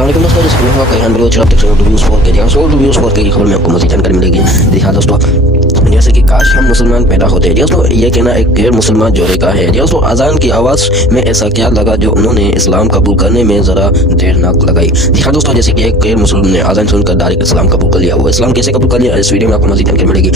अस्सलाम वालेकुम दोस्तों, जैसे मैं कहीं वीडियो चला देख रहे हो रिव्यूज़ फॉर के सो रिव्यूज़ फॉर के खबर में आपको मज़ीद जानकारी मिलेगी। जी हाँ दोस्तों, जैसे कि काश हम मुसलमान पैदा होते हैं दोस्तों, ये कहना एक गैर मुसलमान जोड़े का है दोस्तों। अजान की आवाज़ में ऐसा क्या लगा जो उन्होंने इस्लाम कबूल करने में ज़रा देर ना लगाई। जी हाँ दोस्तों, जैसे कि एक गैर मुसलमान ने अजान सुनकर डायरेक्ट इस्लाम कबूल कर लिया। वो इस्लाम कैसे कबूल कर लिया, इस वीडियो में आपको मज़ीद जानकारी मिलेगी।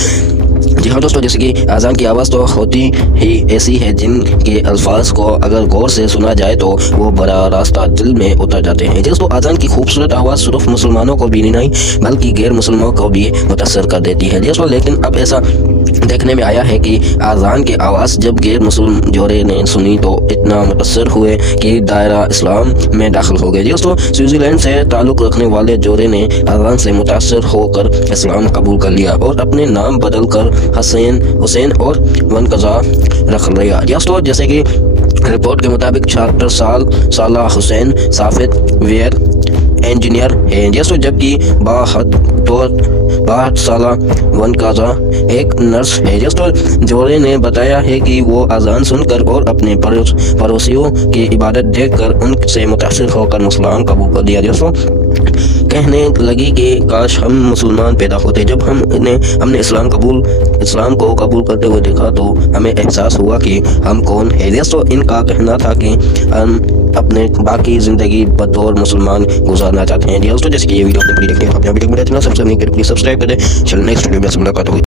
जी हाँ दोस्तों, जैसे कि अजान की आवाज़ तो होती ही ऐसी है जिनके अल्फाज को अगर गौर से सुना जाए तो वो बड़ा रास्ता दिल में उतर जाते हैं दोस्तों। अजान की खूबसूरत आवाज़ सिर्फ मुसलमानों को भी नहीं बल्कि गैर मुसलमानों को भी मुतासर कर देती है दोस्तों। लेकिन अब ऐसा देखने में आया है कि अजान की आवाज़ जब गैर मुसलमान जोड़े ने सुनी तो इतना मुतासर हुए कि दायरा इस्लाम में दाखिल हो गए दोस्तों। स्विट्ज़रलैंड से ताल्लुक़ रखने वाले जोड़े ने अजान से मुतासर होकर इस्लाम कबूल कर लिया और अपने नाम बदल कर हुसैन और वनकज़ा रख लिया दोस्तों। जैसे कि रिपोर्ट के मुताबिक 76 साल हुसैन साफिद वेयर इंजीनियर है दोस्तों, जबकि 62 साल वनकज़ा एक नर्स है दोस्तों। जोड़े ने बताया है कि वो अजान सुनकर और अपने पड़ोसियों की इबादत देखकर उनसे मुतासिर होकर मुसलमान कबूल कर दिया दोस्तों। कहने लगी कि काश हम मुसलमान पैदा होते। जब हमने इस्लाम को कबूल करते हुए देखा तो हमें एहसास हुआ कि हम कौन है दोस्तों। इनका कहना था कि हम अपने बाकी ज़िंदगी बतौर मुसलमान गुजारना चाहते हैं दोस्तों। जैसे कि ये वीडियो अपनी देखने अपने वीडियो में सब्सक्राइब करें, चलो नेक्स्ट वीडियो में मुलाकात होगी।